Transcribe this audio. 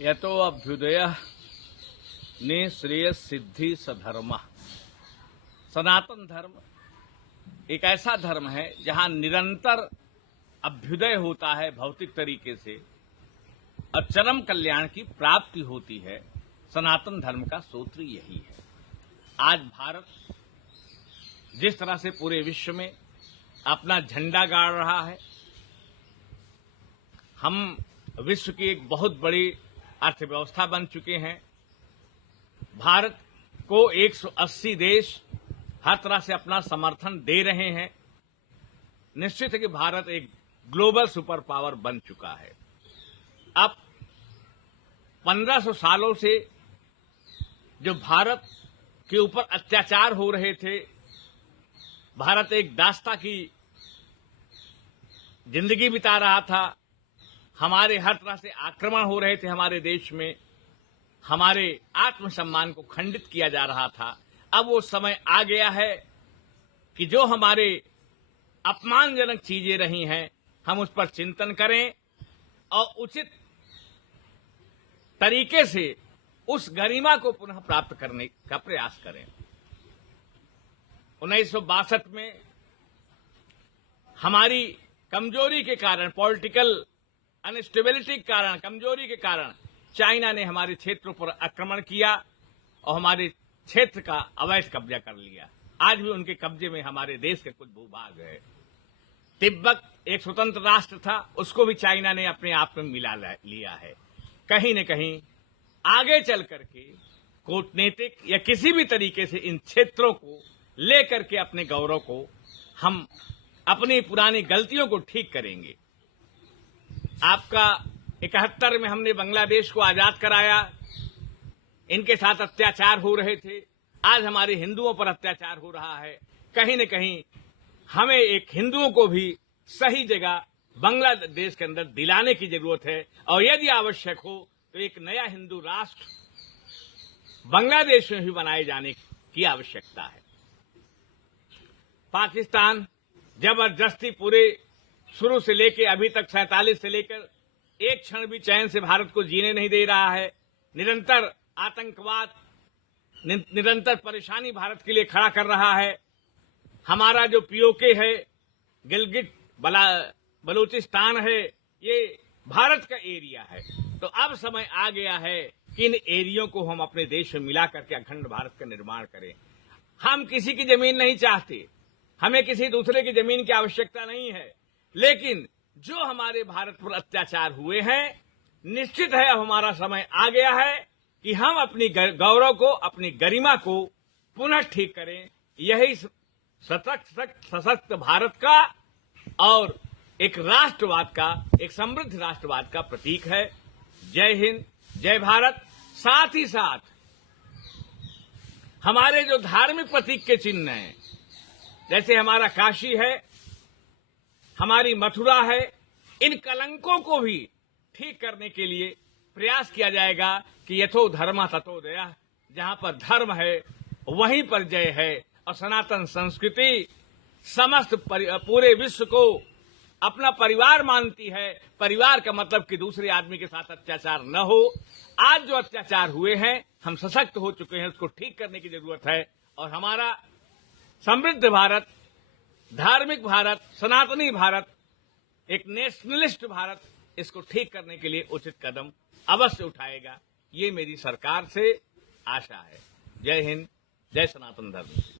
यतो अभ्युदय ने श्रेय सिद्धि सधर्म। सनातन धर्म एक ऐसा धर्म है जहां निरंतर अभ्युदय होता है भौतिक तरीके से और चरम कल्याण की प्राप्ति होती है। सनातन धर्म का सूत्र यही है। आज भारत जिस तरह से पूरे विश्व में अपना झंडा गाड़ रहा है, हम विश्व की एक बहुत बड़ी अर्थव्यवस्था बन चुके हैं। भारत को 180 देश हर तरह से अपना समर्थन दे रहे हैं। निश्चित है कि भारत एक ग्लोबल सुपर पावर बन चुका है। अब 1500 सालों से जो भारत के ऊपर अत्याचार हो रहे थे, भारत एक दास्ता की जिंदगी बिता रहा था, हमारे हर तरह से आक्रमण हो रहे थे, हमारे देश में हमारे आत्मसम्मान को खंडित किया जा रहा था। अब वो समय आ गया है कि जो हमारे अपमानजनक चीजें रही हैं, हम उस पर चिंतन करें और उचित तरीके से उस गरिमा को पुनः प्राप्त करने का प्रयास करें। 1962 में हमारी कमजोरी के कारण, पॉलिटिकल अनस्टेबिलिटी के कारण, कमजोरी के कारण चाइना ने हमारे क्षेत्रों पर आक्रमण किया और हमारे क्षेत्र का अवैध कब्जा कर लिया। आज भी उनके कब्जे में हमारे देश के कुछ भूभाग है। तिब्बत एक स्वतंत्र राष्ट्र था, उसको भी चाइना ने अपने आप में मिला लिया है। कहीं न कहीं आगे चल करके कूटनीतिक या किसी भी तरीके से इन क्षेत्रों को लेकर के अपने गौरव को हम अपनी पुरानी गलतियों को ठीक करेंगे। आपका 71 में हमने बांग्लादेश को आजाद कराया, इनके साथ अत्याचार हो रहे थे। आज हमारे हिंदुओं पर अत्याचार हो रहा है। कहीं न कहीं हमें एक हिंदुओं को भी सही जगह बांग्लादेश के अंदर दिलाने की जरूरत है और यदि आवश्यक हो तो एक नया हिंदू राष्ट्र बांग्लादेश में भी बनाए जाने की आवश्यकता है। पाकिस्तान जबरदस्ती पूरे शुरू से लेकर अभी तक 47 से लेकर एक क्षण भी चैन से भारत को जीने नहीं दे रहा है। निरंतर आतंकवाद, निरंतर परेशानी भारत के लिए खड़ा कर रहा है। हमारा जो पीओके है, गिलगिट बलूचिस्तान है, ये भारत का एरिया है। तो अब समय आ गया है कि इन एरियो को हम अपने देश में मिला करके अखंड भारत का निर्माण करें। हम किसी की जमीन नहीं चाहते, हमें किसी दूसरे की जमीन की आवश्यकता नहीं है, लेकिन जो हमारे भारत पर अत्याचार हुए हैं, निश्चित है अब हमारा समय आ गया है कि हम अपनी गौरव को, अपनी गरिमा को पुनः ठीक करें। यही सशक्त भारत का और एक राष्ट्रवाद का, एक समृद्ध राष्ट्रवाद का प्रतीक है। जय हिंद, जय भारत। साथ ही साथ हमारे जो धार्मिक प्रतीक के चिन्ह हैं, जैसे हमारा काशी है, हमारी मथुरा है, इन कलंकों को भी ठीक करने के लिए प्रयास किया जाएगा कि यथो धर्म तथो दया। जहां पर धर्म है वहीं पर जय है और सनातन संस्कृति समस्त पूरे विश्व को अपना परिवार मानती है। परिवार का मतलब कि दूसरे आदमी के साथ अत्याचार न हो। आज जो अत्याचार हुए हैं, हम सशक्त हो चुके हैं, उसको ठीक करने की जरूरत है और हमारा समृद्ध भारत, धार्मिक भारत, सनातनी भारत, एक नेशनलिस्ट भारत, इसको ठीक करने के लिए उचित कदम अवश्य उठाएगा। ये मेरी सरकार से आशा है। जय हिंद, जय सनातन धर्म।